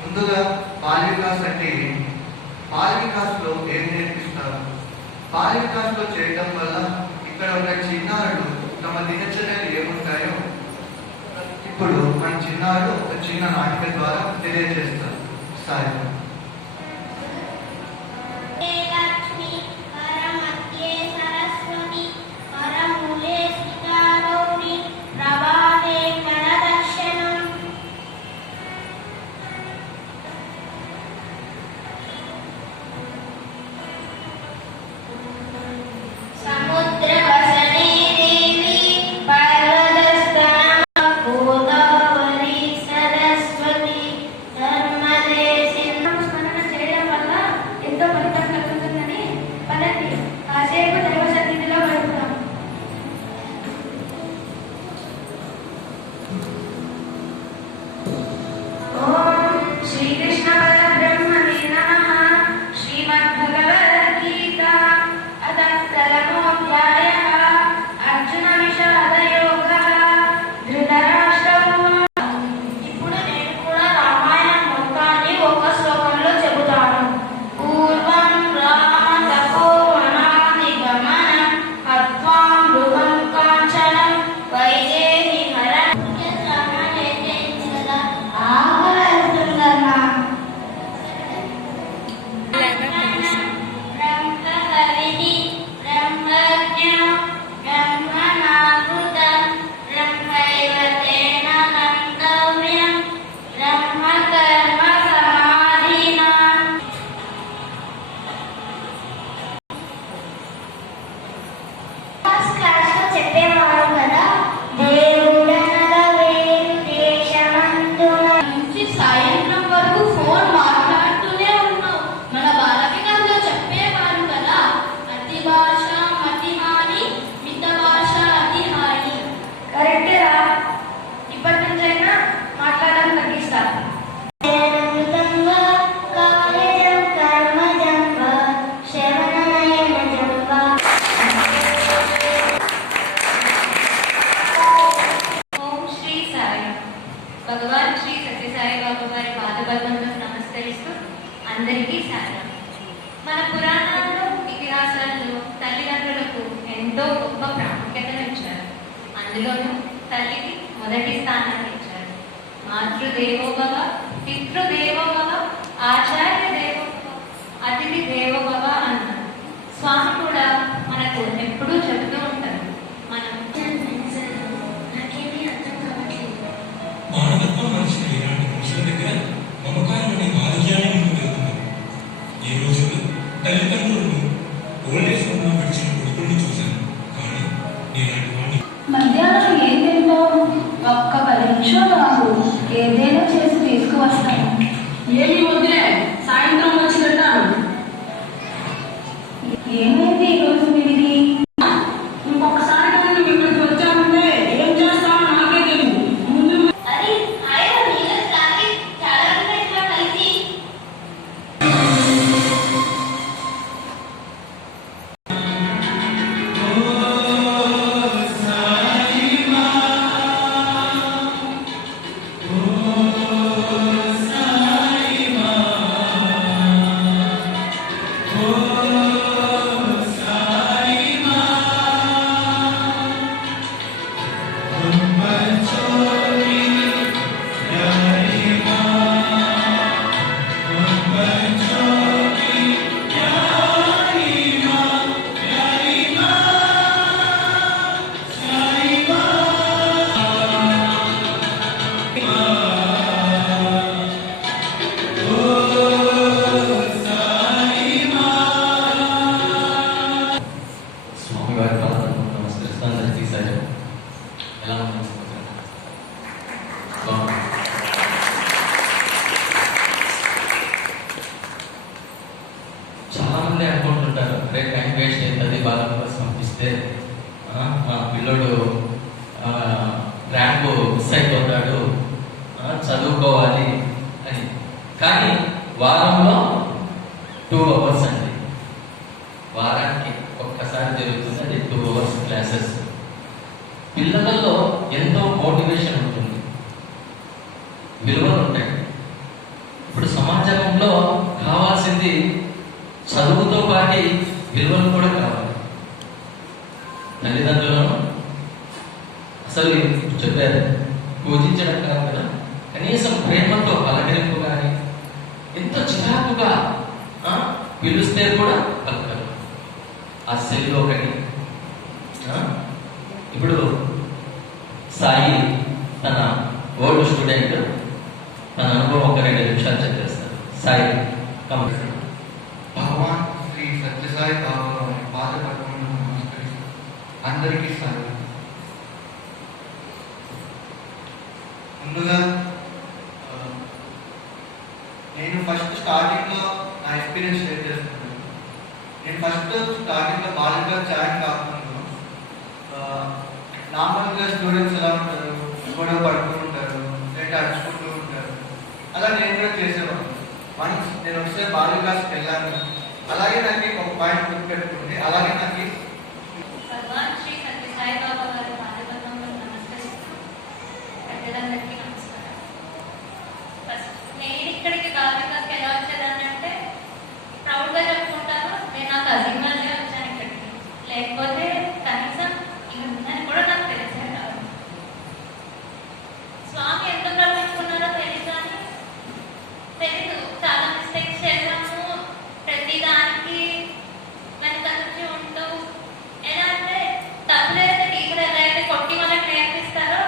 ముందుగా బాల్య వికాస్ అంటే బాల్య వికాస్లో ఏం నేర్పిస్తారు? బాల్య వికాస్లో చేయడం వల్ల ఇక్కడ ఒక చిన్నారుడు తమ దినచర్యలు ఏముంటాయో ఇప్పుడు మన చిన్నారుడు ఒక చిన్న నాటిక ద్వారా తెలియజేస్తారు. సాయి భగవాన్ శ్రీ సత్యసాయి బాబు గారి పాదపద్మంలో నమస్కరిస్తూ అందరికీ సాయం. మన పురాణాల్లో ఇతిహాసాల్లో తల్లిదండ్రులకు ఎంతో గొప్ప ప్రాముఖ్యతను ఇచ్చారు. అందులోనూ తల్లికి మొదటి స్థానాన్ని ఇచ్చారు. మాతృదేవోభవ, పితృదేవోభవ, ఆచార్య దేవోభవ, అతిథి దేవోభవ అన్నారు. స్వామి కూడా మనకు ఎప్పుడూ చెబుతూ ఉంటారు, మనం మానవత్వం మనిషిని ఇలాంటి మనుషుల దగ్గర మమకారం అనే భాగ్యాన్ని వెళ్తున్నారు. ఈ రోజుల్లో తల్లిదండ్రులను ఓల్డేజ్ హోమ్లో విడిచిన కొడుకుల్ని చూశాను. కానీ ఇలాంటి వాడిని మధ్యాహ్నం ఏం తింటావు? ఒక్క 10 నిమిషాలు నాకు ఏదైనా చేసి తీసుకువస్తాను. ఏమి వద్దులే, సాయంత్రం వచ్చి తింటాను. ఏమైంది ఈరోజు వీడికి? ఇంకొకసారి నువ్వు ఇక్కడికి వచ్చామంటే ఏం చేస్తావో నాకే తెలియదు. ముందు అరే వారంలో 2 అవర్స్ అండి. వారానికి ఒక్కసారి జరుగుతుంది, అది 2 అవర్స్ క్లాసెస్. పిల్లలలో ఎంతో మోటివేషన్ ఉంటుంది, విలువలు ఉంటాయి. ఇప్పుడు సమాజంలో కావాల్సింది చదువుతో పాటు విలువలు కూడా కావాలి. తల్లిదండ్రులను అసలు చెప్పారు, పూజించడం కాదు కదా, కనీసం ప్రేమతో పలకరింపు కానీ, ఎంతో చిరాకుగా పిలుస్తే కూడా పలకరు. ఆ సెల్లో ఒకటి. ఇప్పుడు సాయి తన ఓల్డ్ స్టూడెంట్ తన అనుభవం ఒక 2 నిమిషాలు చెప్పేస్తారు. సాయి కంప్లీట్. భగవాన్ శ్రీ సత్యసాయి బాబా వారి పాదపద్మములను నమస్కరిస్తూ అందరికీ సాయి. ముందుగా నేను ఫస్ట్ స్టార్టింగ్లో నా ఎక్స్పీరియన్స్ షేర్ చేస్తున్నాను. నేను ఫస్ట్ స్టార్టింగ్లో బాలికగా జాయిన్ కాకుండా నార్మల్గా స్టూడెంట్స్ ఎలా ఉంటారు, గొడవ పడుతూ ఉంటారు, లేదంటే అడుచుకుంటూ ఉంటారు. అలా నేను కూడా చేసేవాడు. వన్స్ నేను ఒకసారి బాలిక క్లాస్కి వెళ్ళాను. అలాగే నాకు ఒక పాయింట్ గుర్తుపెట్టుకుంటే, అలాగే నాకు భగవాన్ శ్రీ సత్యసాయి బాబా వారి పాదపద్మములను నమస్కరిస్తూ పెద్దలందరికీ నమస్కారం. ఫస్ట్ నేను ఇక్కడికి బాలికకి ఎలా వచ్చేదాన్ని అంటే, ప్రౌడ్గా చెప్పుకుంటాను, నేను నా కజిన్ వల్లే వచ్చాను ఇక్కడికి. లేకపోతే కనీసం ఇక ఉందని కూడా నాకు తెలిసే కాదు. స్వామి ఎంత ప్రవర్తించుకున్నారో తెలీదు. చాలా మిస్టేక్స్ చేశాము. ప్రతి దానికి వెనక నుంచి ఉంటూ ఎలా అంటే తప్పులైతే టీచర్ ఎలా అయితే కొట్టి మనకు నేర్పిస్తారో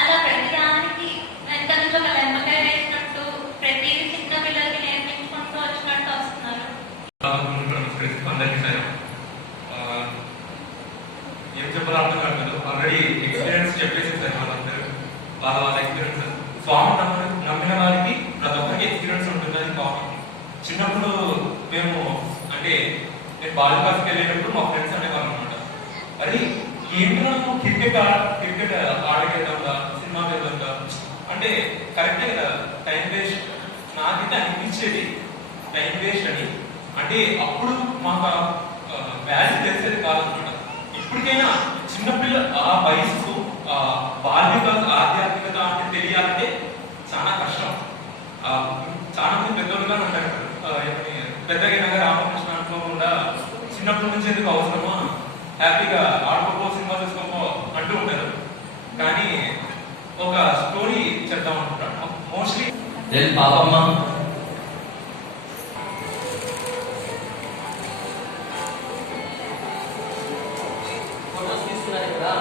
అలా ప్రతి దానికి వెనక నుంచి ఒక లెంబకాయ వేసినట్టు ప్రతి చిన్న పిల్లలకి నేర్పించుకుంటూ వచ్చినట్టు వస్తున్నారు. ఏం చెప్పాలో అర్థం కాదు. ఆల్రెడీ ఎక్స్పీరియన్స్ చెప్పేసేసారు వాళ్ళందరూ, వాళ్ళ ఎక్స్పీరియన్స్. స్వామి నమ్మిన వారికి ప్రతి ఒక్కరికి ఎక్స్పీరియన్స్ ఉంటుంది, అది కామన్. చిన్నప్పుడు మేము అంటే నేను బాలికాస్కి వెళ్ళేటప్పుడు మా ఫ్రెండ్స్ అనేవాళ్ళు అనమాట, అది ఏంటో క్రికెట్ ఆడగలగా, సినిమా వెళ్ళగా, అంటే కరెక్టే కదా, టైం వేస్ట్. నాకైతే అనిపించేది టైం వేస్ట్ అని. అంటే అప్పుడు మాకు వాల్యూ తెలిసేది కాదనమాట. ఇప్పటికైనా చిన్నపిల్ల ఆ వయసుకు బాల్యత ఆధ్యాత్మికత అంటే తెలియాలంటే చాలా కష్టం. చాలా మంది పెద్దోళ్ళుగా ఉంటారు, పెద్దగా రామకృష్ణ అనుకోకుండా చిన్నప్పటి నుంచి ఎందుకు అవసరమో, హ్యాపీగా ఆడుకోపో, సినిమా చూసుకోపో అంటూ ఉంటారు. కానీ ఒక స్టోరీ చెప్తాం అనుకుంటాను. మోస్ట్లీ పాపమ్మ ఫోటోస్ తీసుకున్నారు కదా.